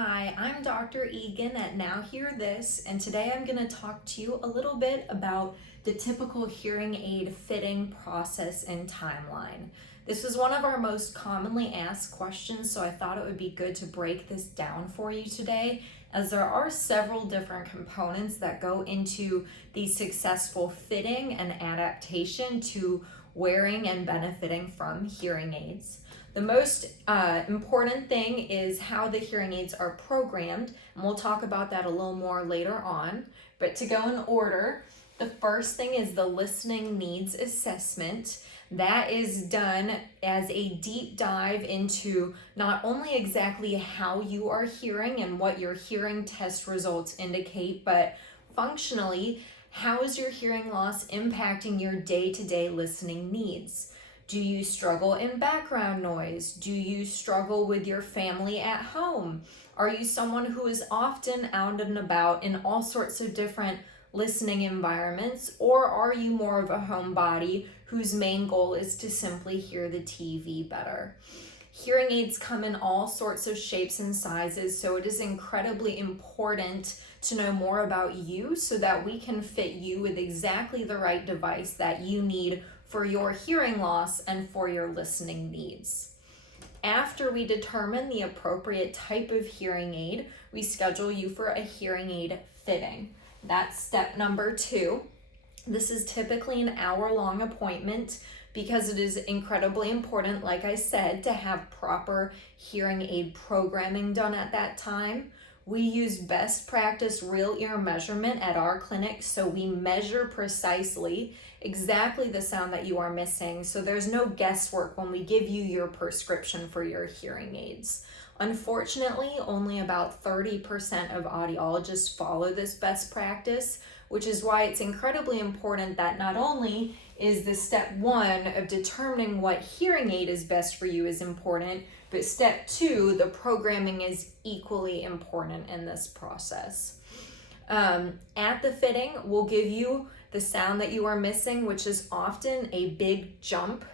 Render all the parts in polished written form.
Hi, I'm Dr. Egan at Now Hear This, and today I'm going to talk to you a little bit about the typical hearing aid fitting process and timeline. This is one of our most commonly asked questions, so I thought it would be good to break this down for you today, as there are several different components that go into the successful fitting and adaptation to wearing and benefiting from hearing aids. The most important thing is how the hearing aids are programmed, and we'll talk about that a little more later on. But to go in order, the first thing is the listening needs assessment. That is done as a deep dive into not only exactly how you are hearing and what your hearing test results indicate, but functionally, how is your hearing loss impacting your day-to-day listening needs? Do you struggle in background noise? Do you struggle with your family at home? Are you someone who is often out and about in all sorts of different listening environments? Or are you more of a homebody whose main goal is to simply hear the TV better? Hearing aids come in all sorts of shapes and sizes, so it is incredibly important to know more about you so that we can fit you with exactly the right device that you need for your hearing loss and for your listening needs. After we determine the appropriate type of hearing aid, we schedule you for a hearing aid fitting. That's step number 2. This is typically an hour-long appointment because it is incredibly important, like I said, to have proper hearing aid programming done at that time. We use best practice real ear measurement at our clinic, so we measure precisely exactly the sound that you are missing, so there's no guesswork when we give you your prescription for your hearing aids. Unfortunately, only about 30% of audiologists follow this best practice, which is why it's incredibly important that not only is the step 1 of determining what hearing aid is best for you is important, but step 2, the programming is equally important in this process. At the fitting, we'll give you the sound that you are missing, which is often a big jump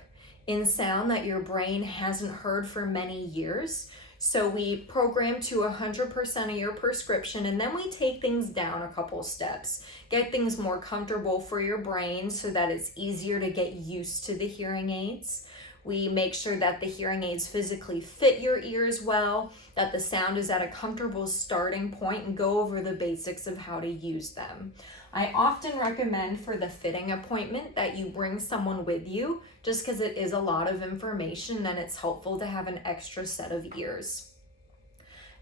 in sound that your brain hasn't heard for many years. So we program to 100% of your prescription, and then we take things down a couple steps, get things more comfortable for your brain so that it's easier to get used to the hearing aids. We make sure that the hearing aids physically fit your ears well, that the sound is at a comfortable starting point, and go over the basics of how to use them. I often recommend for the fitting appointment that you bring someone with you, just because it is a lot of information and it's helpful to have an extra set of ears.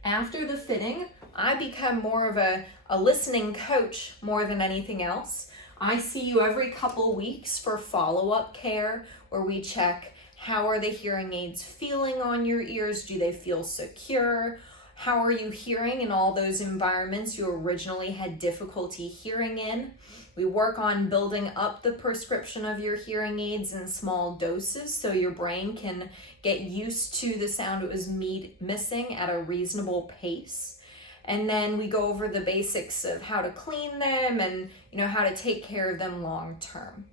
After the fitting, I become more of a listening coach more than anything else. I see you every couple weeks for follow-up care where we check how are the hearing aids feeling on your ears? Do they feel secure? How are you hearing in all those environments you originally had difficulty hearing in? We work on building up the prescription of your hearing aids in small doses so your brain can get used to the sound it was missing at a reasonable pace. And then we go over the basics of how to clean them and how to take care of them long term.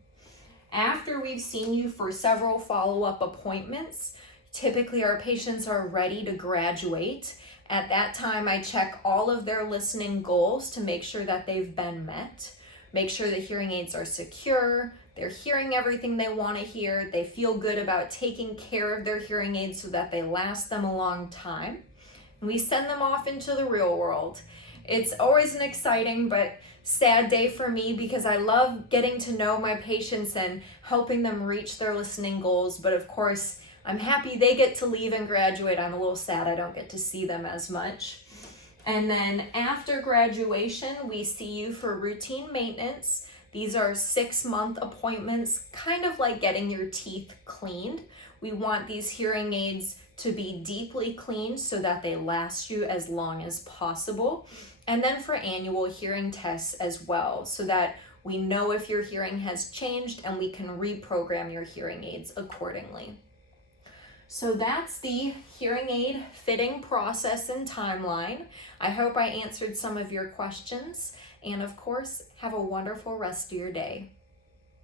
After we've seen you for several follow-up appointments, typically our patients are ready to graduate. At that time, I check all of their listening goals to make sure that they've been met. Make sure the hearing aids are secure, they're hearing everything they want to hear, they feel good about taking care of their hearing aids so that they last them a long time. And we send them off into the real world. It's always an exciting but sad day for me because I love getting to know my patients and helping them reach their listening goals, but of course, I'm happy they get to leave and graduate. I'm a little sad I don't get to see them as much. And then after graduation, we see you for routine maintenance. These are 6-month appointments, kind of like getting your teeth cleaned. We want these hearing aids to be deeply cleaned so that they last you as long as possible. And then for annual hearing tests as well, so that we know if your hearing has changed and we can reprogram your hearing aids accordingly. So that's the hearing aid fitting process and timeline. I hope I answered some of your questions, and of course, have a wonderful rest of your day.